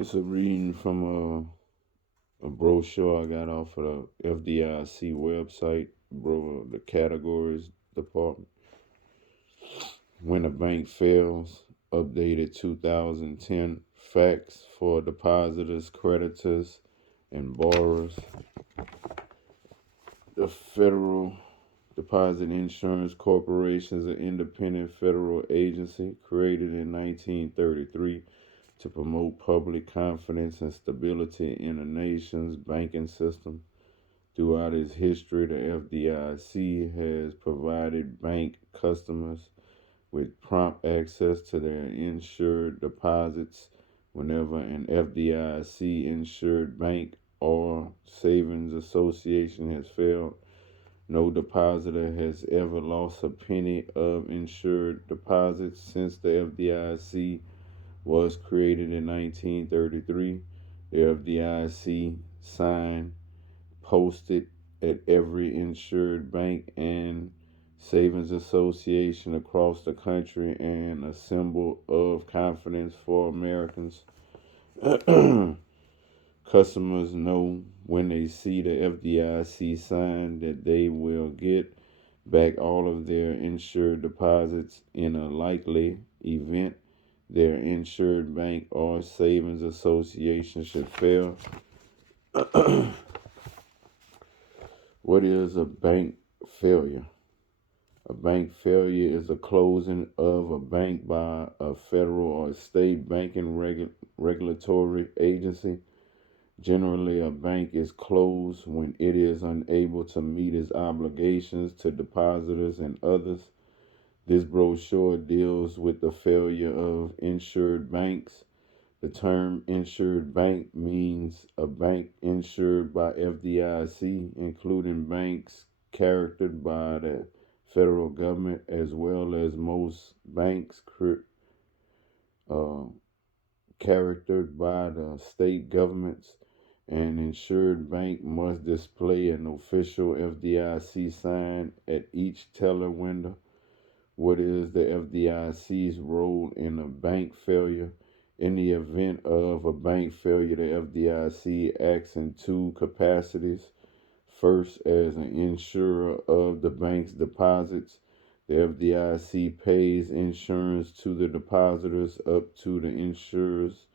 It's a reading from a brochure I got off of the FDIC website, bro. The categories department. When a bank fails, updated 2010 facts for depositors, creditors, and borrowers. The Federal Deposit Insurance Corporation is an independent federal agency created in 1933 to promote public confidence and stability in the nation's banking system. Throughout its history, the FDIC has provided bank customers with prompt access to their insured deposits whenever an FDIC insured bank or savings association has failed. No depositor has ever lost a penny of insured deposits since the FDIC was created in 1933. The FDIC sign posted at every insured bank and savings association across the country and a symbol of confidence for Americans. Customers know when they see the FDIC sign that they will get back all of their insured deposits in a likely event their insured bank or savings association should fail. What is a bank failure? A bank failure is a closing of a bank by a federal or state banking regulatory agency. Generally, a bank is closed when it is unable to meet its obligations to depositors and others. This brochure deals with the failure of insured banks. The term insured bank means a bank insured by FDIC, including banks characterized by the federal government as well as most banks uh, characterized by the state governments. An insured bank must display an official FDIC sign at each teller window. What is the FDIC's role in a bank failure? In the event of a bank failure, the FDIC acts in two capacities. First, as an insurer of the bank's deposits, the FDIC pays insurance to the depositors up to the insurance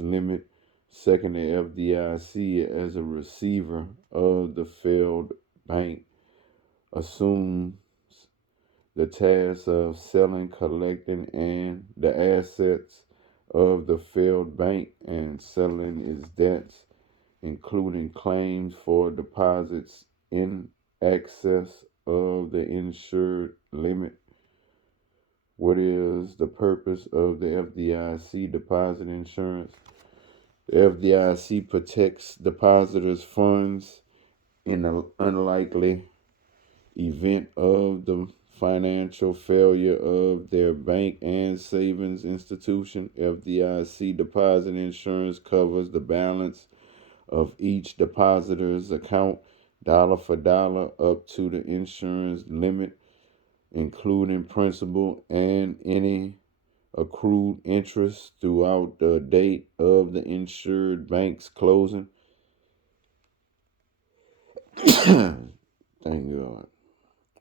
limit. Second, the FDIC, as a receiver of the failed bank, assumes the task of selling, collecting, and the assets of the failed bank and settling its debts, including claims for deposits in excess of the insured limit. What is the purpose of the FDIC deposit insurance? The FDIC protects depositors' funds in an unlikely event of the financial failure of their bank and savings institution. FDIC deposit insurance covers the balance of each depositor's account dollar for dollar up to the insurance limit, including principal and any accrued interest throughout the date of the insured bank's closing. Thank God.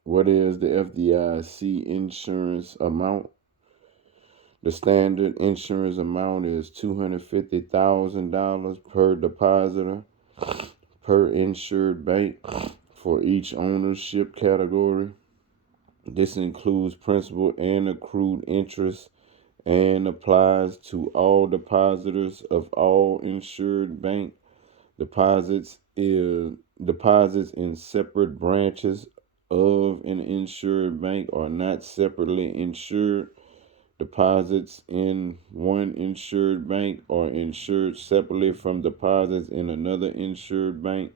What is the FDIC insurance amount? The standard insurance amount is $250,000 per depositor per insured bank for each ownership category. This includes principal and accrued interest and applies to all depositors of all insured bank. Deposits in separate branches of an insured bank are not separately insured. Deposits in one insured bank are insured separately from deposits in another insured bank.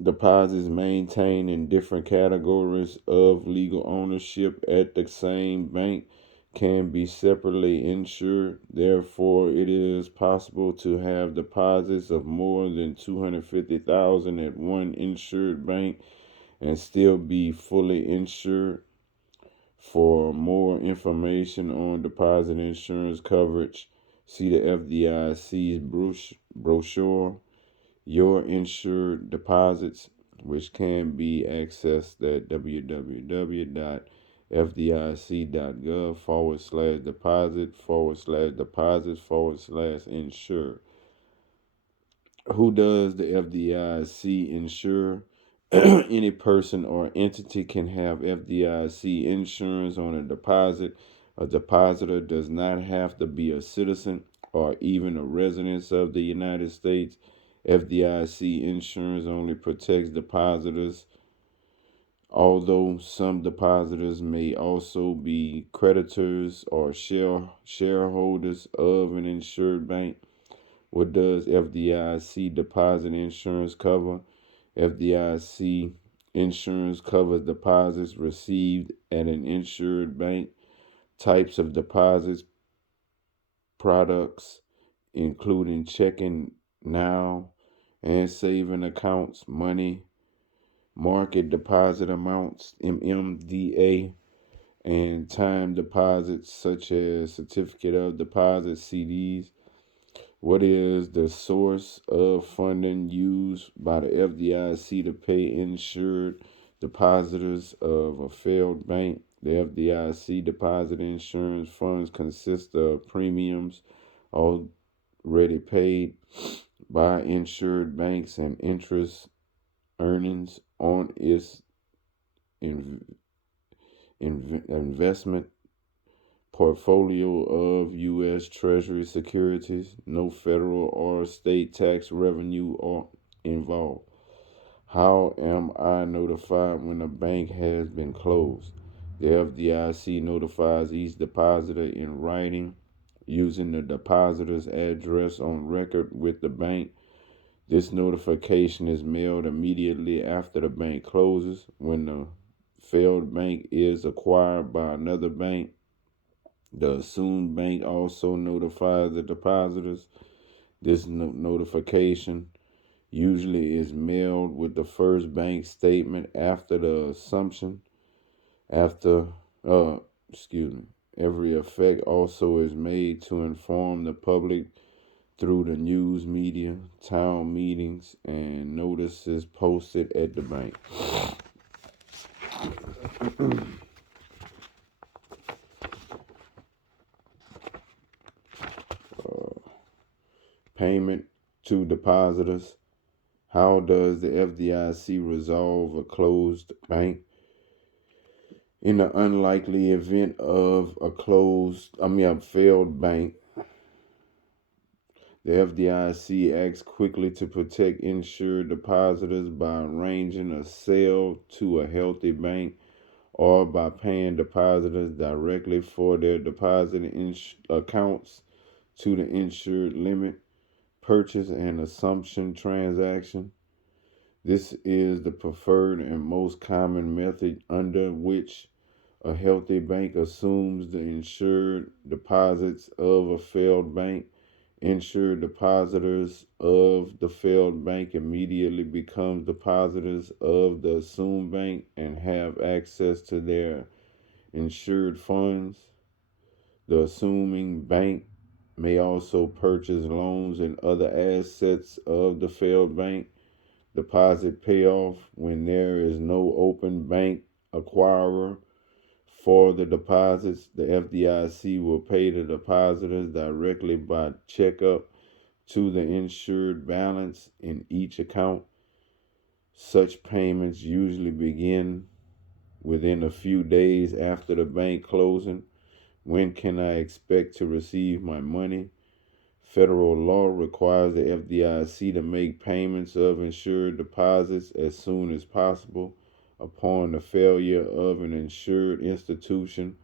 Deposits maintained in different categories of legal ownership at the same bank can be separately insured. Therefore, it is possible to have deposits of more than $250,000 at one insured bank and still be fully insured. For more information on deposit insurance coverage, See the FDIC's brochure, Your Insured Deposits, which can be accessed at www.fdic.gov/deposit/deposits/insure. Who does the FDIC insure? Any person or entity can have FDIC insurance on a deposit. A depositor does not have to be a citizen or even a resident of the United States. FDIC insurance only protects depositors, although some depositors may also be creditors or shareholders of an insured bank. What does FDIC deposit insurance cover? FDIC insurance covers deposits received at an insured bank. Types of deposits, products, including checking now and saving accounts, money market deposit amounts, MMDA, and time deposits such as certificate of deposit, CDs. What is the source of funding used by the FDIC to pay insured depositors of a failed bank? The FDIC deposit insurance funds consist of premiums already paid by insured banks and interest earnings on its investment portfolio of U.S. Treasury securities. No federal or state tax revenue are involved. How am I notified when a bank has been closed? The FDIC notifies each depositor in writing using the depositor's address on record with the bank. This notification is mailed immediately after the bank closes. When the failed bank is acquired by another bank, the assumed bank also notifies the depositors. This notification usually is mailed with the first bank statement after the assumption. Every effect also is made to inform the public through the news media, town meetings, and notices posted at the bank. Payment to depositors. How does the FDIC resolve a closed bank? In the unlikely event of a failed bank, the FDIC acts quickly to protect insured depositors by arranging a sale to a healthy bank or by paying depositors directly for their deposit accounts to the insured limit, purchase and assumption transaction. This is the preferred and most common method under which a healthy bank assumes the insured deposits of a failed bank. Insured depositors of the failed bank immediately become depositors of the assumed bank and have access to their insured funds. The assuming bank may also purchase loans and other assets of the failed bank. Deposit payoff. When there is no open bank acquirer for the deposits, the FDIC will pay the depositors directly by checkup to the insured balance in each account. Such payments usually begin within a few days after the bank closing. When can I expect to receive my money? Federal law requires the FDIC to make payments of insured deposits as soon as possible upon the failure of an insured institution.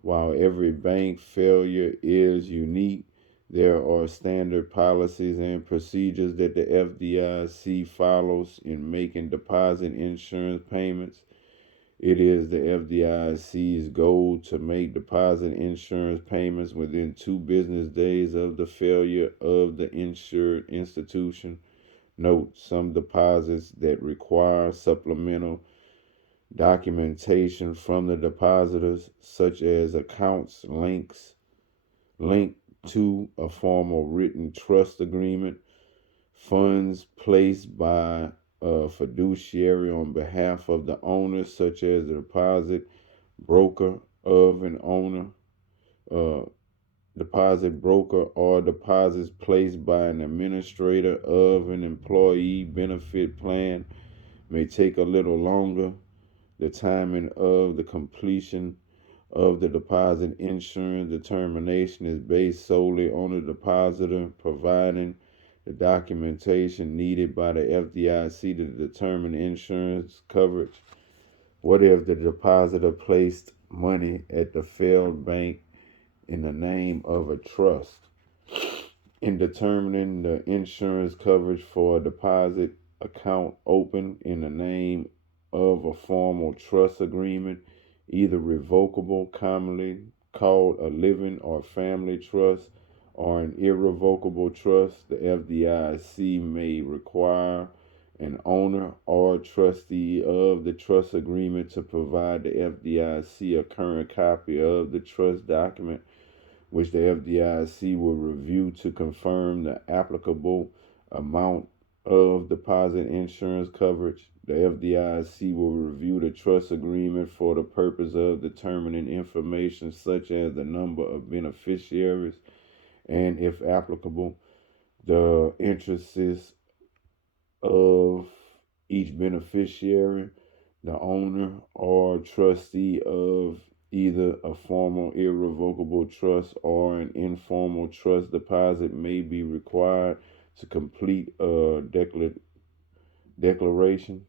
While every bank failure is unique, there are standard policies and procedures that the FDIC follows in making deposit insurance payments. It is the FDIC's goal to make deposit insurance payments within 2 business days of the failure of the insured institution. Note, some deposits that require supplemental documentation from the depositors, such as accounts, link 2, a formal written trust agreement. Funds placed by a fiduciary on behalf of the owner, such as the deposit broker of an owner, uh, deposit broker, or deposits placed by an administrator of an employee benefit plan may take a little longer. The timing of the completion of the deposit insurance determination is based solely on the depositor providing the documentation needed by the FDIC to determine insurance coverage. What if the depositor placed money at the failed bank in the name of a trust? In determining the insurance coverage for a deposit account open in the name of a formal trust agreement, either revocable, commonly called a living or family trust, or an irrevocable trust, the FDIC may require an owner or trustee of the trust agreement to provide the FDIC a current copy of the trust document, which the FDIC will review to confirm the applicable amount of deposit insurance coverage. The FDIC will review the trust agreement for the purpose of determining information such as the number of beneficiaries and, if applicable, the interests of each beneficiary. The owner or trustee of either a formal irrevocable trust or an informal trust deposit may be required to complete a declaration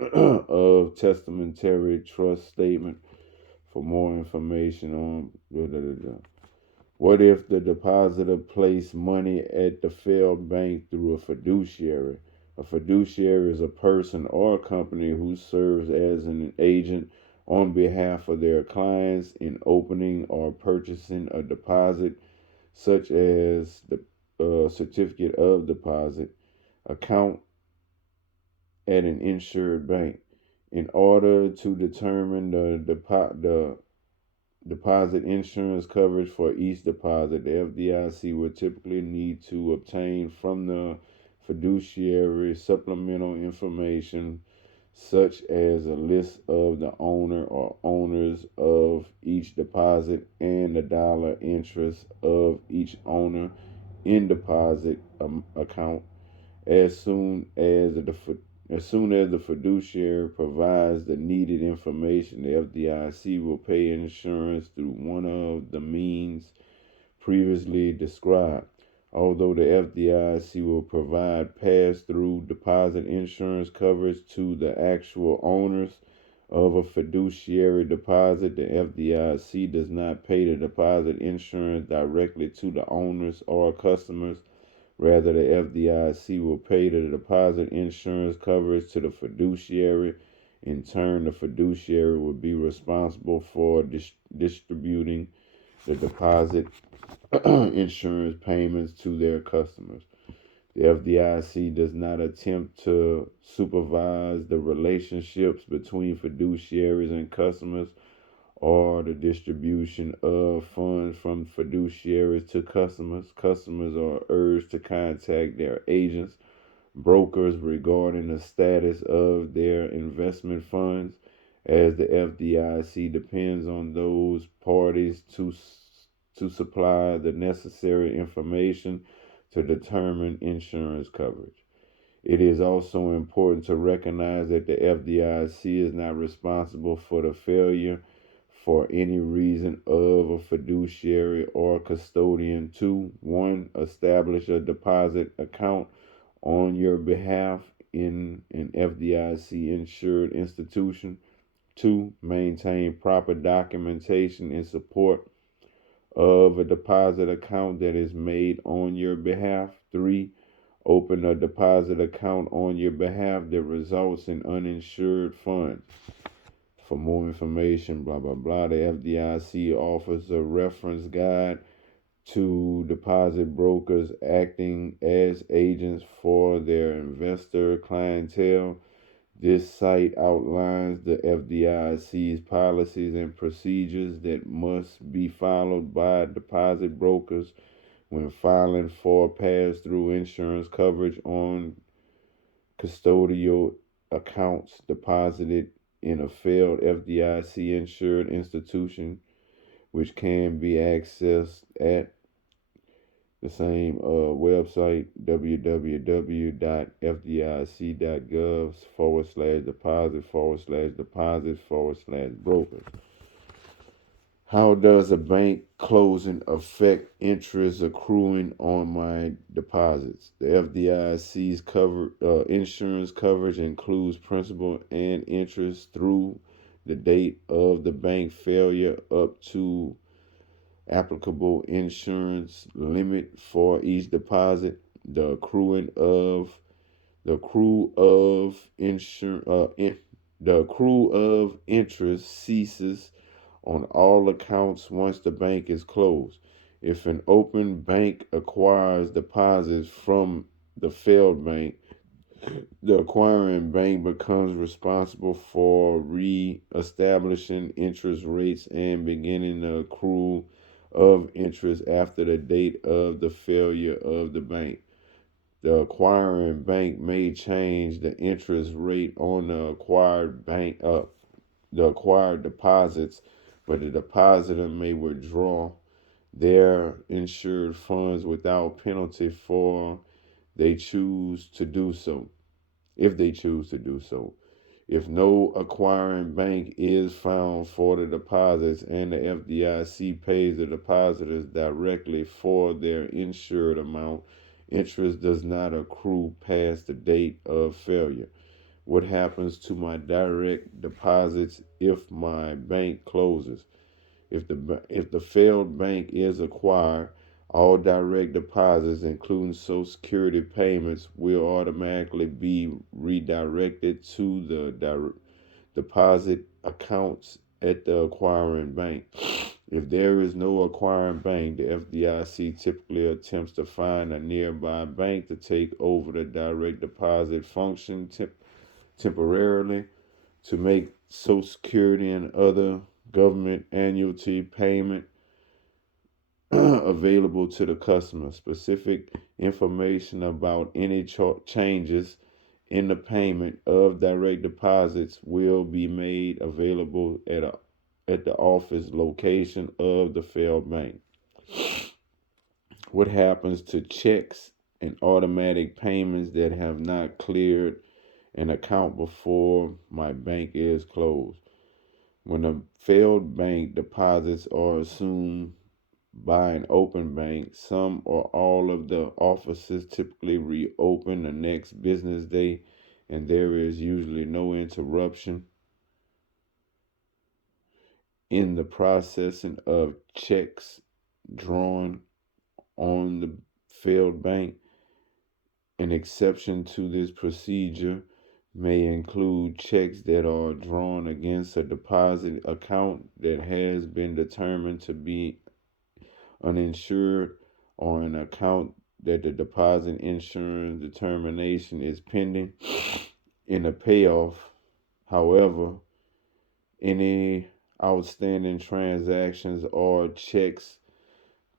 of testamentary trust statement. For more information on what if the depositor placed money at the failed bank through a fiduciary? A fiduciary is a person or a company who serves as an agent on behalf of their clients in opening or purchasing a deposit, such as the certificate of deposit account at an insured bank. In order to determine the deposit insurance coverage for each deposit, the FDIC would typically need to obtain from the fiduciary supplemental information such as a list of the owner or owners of each deposit and the dollar interest of each owner in deposit account. As soon as the fiduciary provides the needed information, the FDIC will pay insurance through one of the means previously described. Although the FDIC will provide pass-through deposit insurance coverage to the actual owners of a fiduciary deposit, the FDIC does not pay the deposit insurance directly to the owners or customers. Rather, the FDIC will pay the deposit insurance coverage to the fiduciary. In turn, the fiduciary will be responsible for distributing the deposit insurance payments to their customers. The FDIC does not attempt to supervise the relationships between fiduciaries and customers or the distribution of funds from fiduciaries to customers. Customers are urged to contact their agents, brokers regarding the status of their investment funds, as the FDIC depends on those parties to supply the necessary information to determine insurance coverage. It is also important to recognize that the FDIC is not responsible for the failure for any reason of a fiduciary or custodian to 1. Establish a deposit account on your behalf in an FDIC insured institution. 2. Maintain proper documentation in support of a deposit account that is made on your behalf. 3. Open a deposit account on your behalf that results in uninsured funds. For more information, blah, blah, blah, the FDIC offers a reference guide to deposit brokers acting as agents for their investor clientele. This site outlines the FDIC's policies and procedures that must be followed by deposit brokers when filing for pass-through insurance coverage on custodial accounts deposited in a failed FDIC insured institution, which can be accessed at the same website, www.fdic.gov/deposit/brokers. How does a bank closing affect interest accruing on my deposits? The FDIC's insurance coverage includes principal and interest through the date of the bank failure up to applicable insurance limit for each deposit. The accrue of interest ceases on all accounts once the bank is closed. If an open bank acquires deposits from the failed bank, the acquiring bank becomes responsible for re-establishing interest rates and beginning the accrual of interest after the date of the failure of the bank. The acquiring bank may change the interest rate on the acquired deposits, but the depositor may withdraw their insured funds without penalty if they choose to do so. If no acquiring bank is found for the deposits and the FDIC pays the depositors directly for their insured amount, interest does not accrue past the date of failure. What happens to my direct deposits if my bank closes? If the failed bank is acquired, all direct deposits, including Social Security payments, will automatically be redirected to the deposit accounts at the acquiring bank. If there is no acquiring bank, the FDIC typically attempts to find a nearby bank to take over the direct deposit function temporarily to make Social Security and other government annuity payment available to the customer. Specific information about any changes in the payment of direct deposits will be made available at the office location of the failed bank. What happens to checks and automatic payments that have not cleared an account before my bank is closed? When a failed bank deposits are assumed by an open bank, some or all of the offices typically reopen the next business day, and there is usually no interruption in the processing of checks drawn on the failed bank. An exception to this procedure may include checks that are drawn against a deposit account that has been determined to be uninsured, or an account that the deposit insurance determination is pending in a payoff. However, any outstanding transactions or checks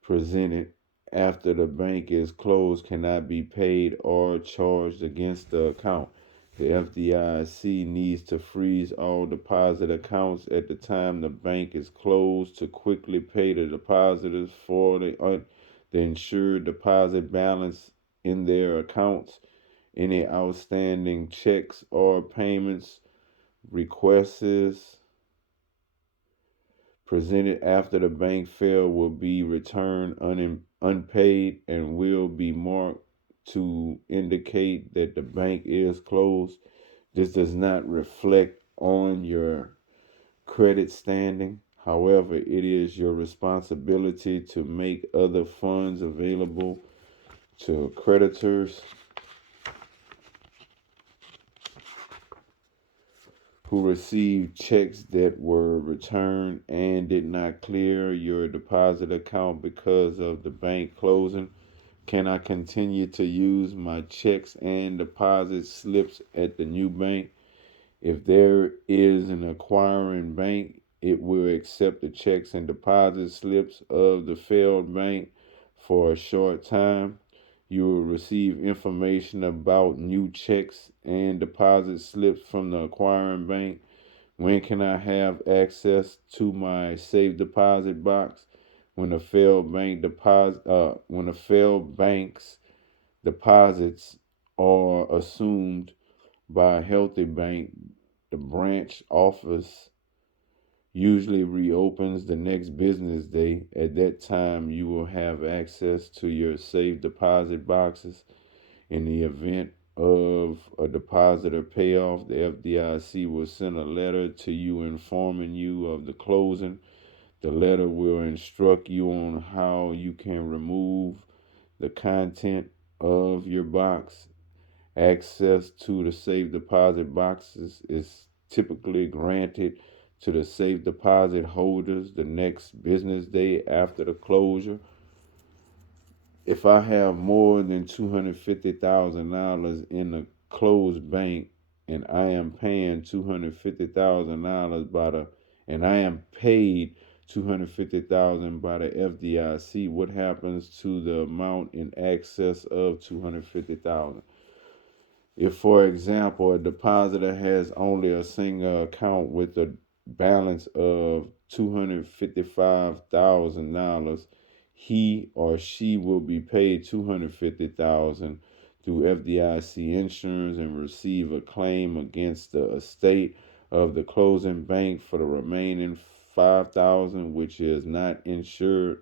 presented after the bank is closed cannot be paid or charged against the account. The FDIC needs to freeze all deposit accounts at the time the bank is closed to quickly pay the depositors for the insured deposit balance in their accounts. Any outstanding checks or payments requests presented after the bank failed will be returned unpaid and will be marked to indicate that the bank is closed. This does not reflect on your credit standing. However, it is your responsibility to make other funds available to creditors who received checks that were returned and did not clear your deposit account because of the bank closing. Can I continue to use my checks and deposit slips at the new bank? If there is an acquiring bank, it will accept the checks and deposit slips of the failed bank for a short time. You will receive information about new checks and deposit slips from the acquiring bank. When can I have access to my safe deposit box? When a failed bank's deposits are assumed by a healthy bank, the branch office usually reopens the next business day. At that time, you will have access to your safe deposit boxes. In the event of a deposit or payoff, the FDIC will send a letter to you informing you of the closing. The letter will instruct you on how you can remove the content of your box. Access to the safe deposit boxes is typically granted to the safe deposit holders the next business day after the closure. If I have more than $250,000 in a closed bank and I am paying $250,000 and I am paid $250,000 by the FDIC, what happens to the amount in excess of $250,000? If, for example, a depositor has only a single account with a balance of $255,000, he or she will be paid $250,000 through FDIC insurance and receive a claim against the estate of the closing bank for the remaining $5,000, which is not insured.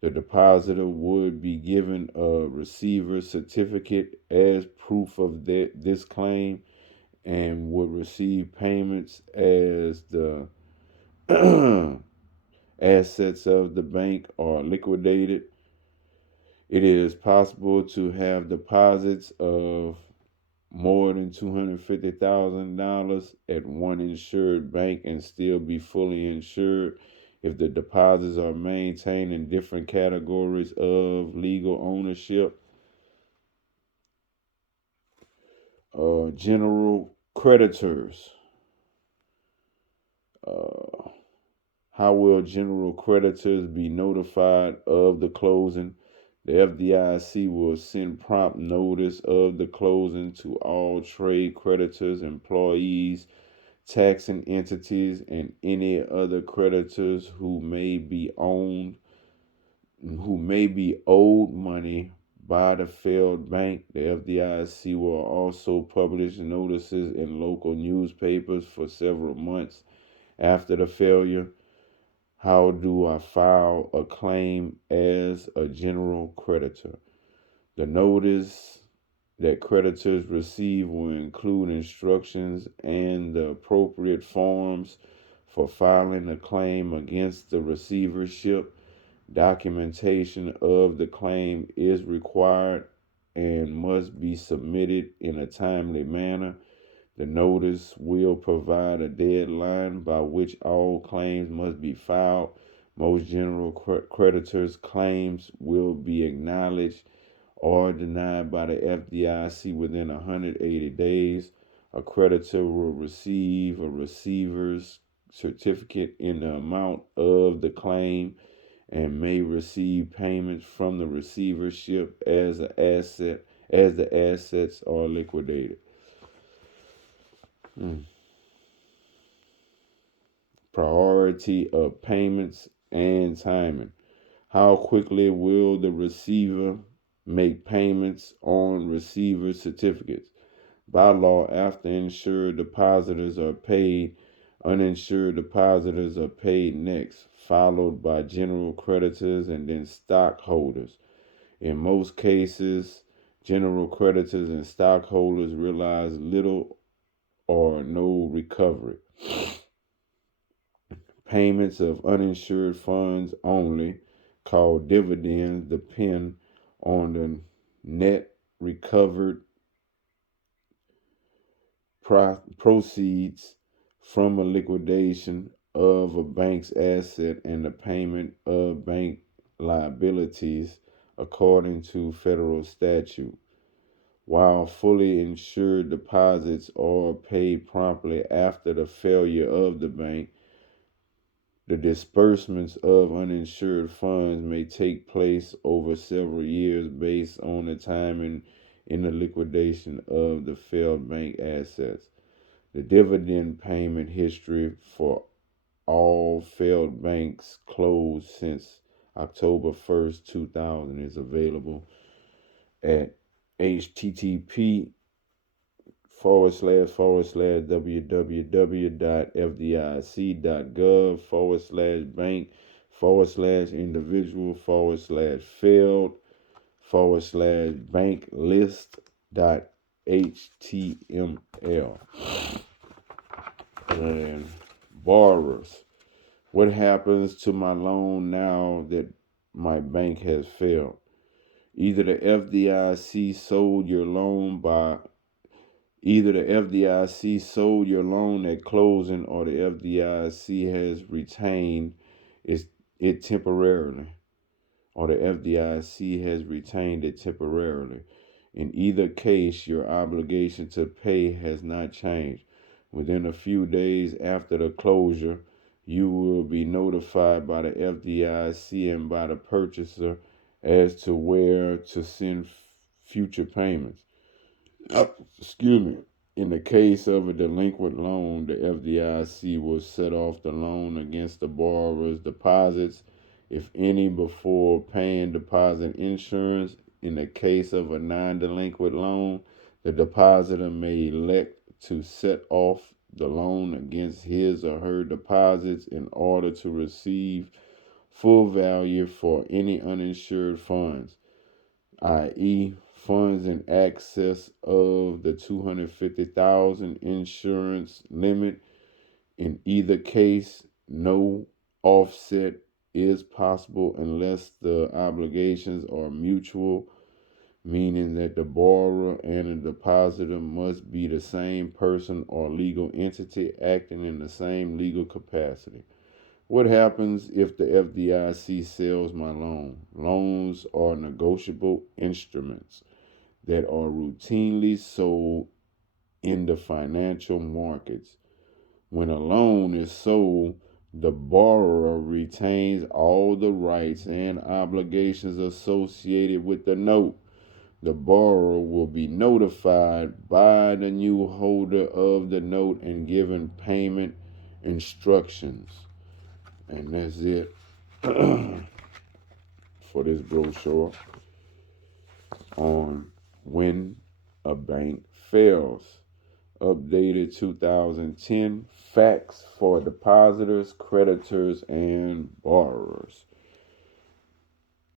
The depositor would be given a receiver's certificate as proof of this claim and would receive payments as the assets of the bank are liquidated. It is possible to have deposits of more than $250,000 at one insured bank and still be fully insured if the deposits are maintained in different categories of legal ownership. General creditors. How will general creditors be notified of the closing? The FDIC will send prompt notice of the closing to all trade creditors, employees, taxing entities, and any other creditors who may be owed money by the failed bank. The FDIC will also publish notices in local newspapers for several months after the failure. How do I file a claim as a general creditor? The notice that creditors receive will include instructions and the appropriate forms for filing a claim against the receivership. Documentation of the claim is required and must be submitted in a timely manner. The notice will provide a deadline by which all claims must be filed. Most general creditors' claims will be acknowledged or denied by the FDIC within 180 days. A creditor will receive a receiver's certificate in the amount of the claim and may receive payments from the receivership as the assets are liquidated. Priority of payments and timing. How quickly will the receiver make payments on receiver certificates? By law, after insured depositors are paid, uninsured depositors are paid next, followed by general creditors and then stockholders. In most cases, general creditors and stockholders realize little or no recovery. Payments of uninsured funds only, called dividends, depend on the net recovered proceeds from a liquidation of a bank's asset and the payment of bank liabilities according to federal statute. while fully insured deposits are paid promptly after the failure of the bank. The disbursements of uninsured funds may take place over several years based on the timing in the liquidation of the failed bank assets. The dividend payment history for all failed banks closed since October 1st, 2000 is available at http://www.fdic.gov/bank/failed/bank list.html. And borrowers. What happens to my loan now that my bank has failed? Either the FDIC sold your loan at closing, or the FDIC has retained it temporarily, In either case, your obligation to pay has not changed. Within a few days after the closure, you will be notified by the FDIC and by the purchaser as to where to send future payments. Excuse me. In the case of a delinquent loan, the FDIC will set off the loan against the borrower's deposits, if any, before paying deposit insurance. In the case of a non-delinquent loan, the depositor may elect to set off the loan against his or her deposits in order to receive full value for any uninsured funds, i.e., funds in excess of the $250,000 insurance limit. In either case, no offset is possible unless the obligations are mutual, meaning that the borrower and the depositor must be the same person or legal entity acting in the same legal capacity. What happens if the FDIC sells my loan? Loans are negotiable instruments that are routinely sold in the financial markets. When a loan is sold, the borrower retains all the rights and obligations associated with the note. The borrower will be notified by the new holder of the note and given payment instructions. And that's it for this brochure on when a bank fails. Updated 2010 facts for depositors, creditors, and borrowers.